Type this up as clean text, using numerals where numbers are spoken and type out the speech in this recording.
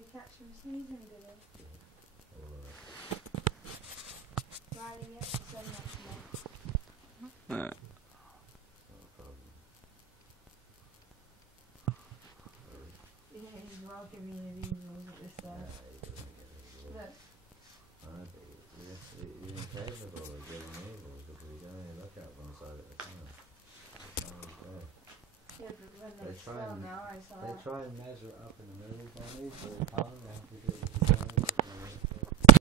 you catch him sneezing, Billy? Riley, you have to send that to me. No. Yeah, he's well giving you the emails at this time. Look. You're incapable of giving evils because you can only look at one side at a time. Yeah, but when they smell now, I saw They try and measure it up in the middle, Bonnie, so the pollen, they have to do